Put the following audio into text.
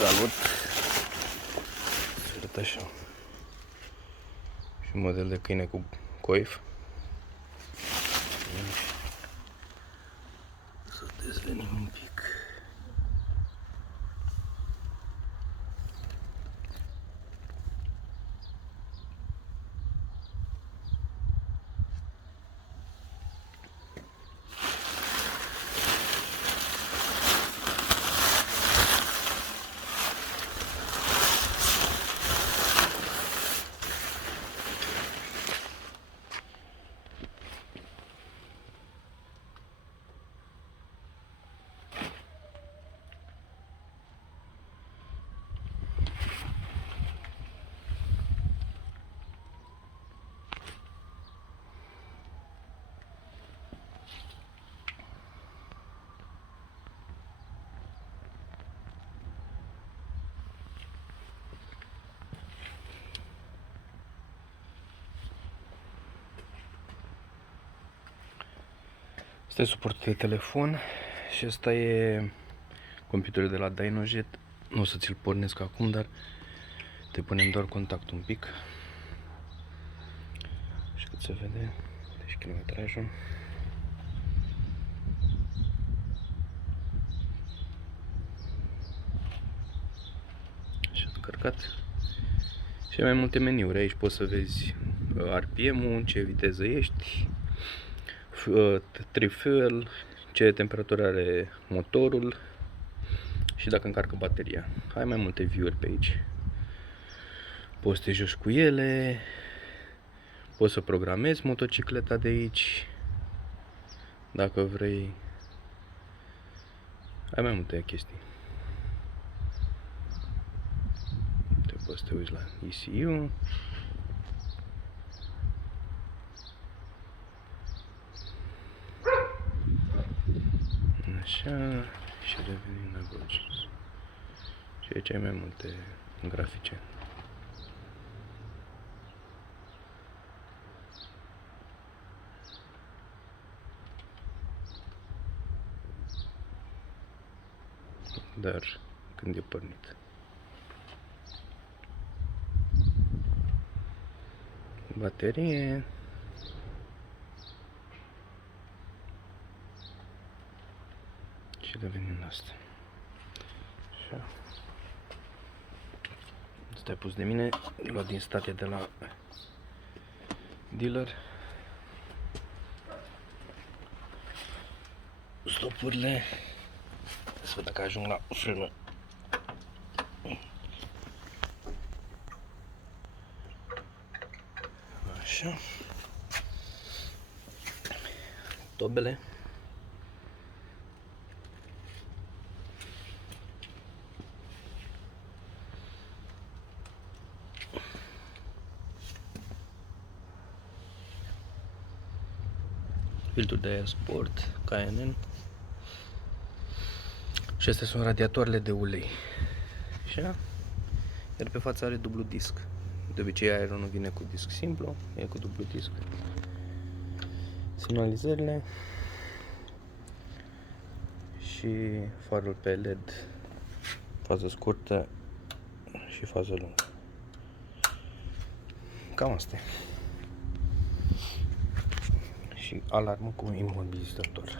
Salut! Se arătă așa. Și un model de câine cu coif. Să dezvenim un pic. Asta e suportul de telefon și asta e computerul de la Dynojet. Nu o să ți-l pornesc acum, dar te punem doar contactul un pic. Și cât se vede, deci kilometrajul. Și a încărcat. Și mai multe meniuri. Aici poți să vezi RPM-ul, în ce viteză ești, trip fuel, ce temperatură are motorul și dacă încarcă bateria. Ai mai multe view-uri pe aici. Poți să te joci cu ele, poți să programezi motocicleta de aici, dacă vrei. Ai mai multe chestii. Poți să te uiți la ECU. Așa, și revenim la Gorgeous. Și aici ai mai multe grafice. Dar când e pornit. Baterie. Și revenim la asta. Așa. Asta e pus de mine, luat din stație de la dealer. Stopurile. Să văd dacă ajung la frână. Așa. Tobele. Filtrul de aer sport, K&N. Și astea sunt radiatoarele de ulei. Așa. Iar pe față are dublu disc. De obicei aerul nu vine cu disc simplu, e cu dublu disc. Semnalizările și farul pe LED, fază scurtă și fază lungă. Cam asta e. Și alarmă cu imobilizator.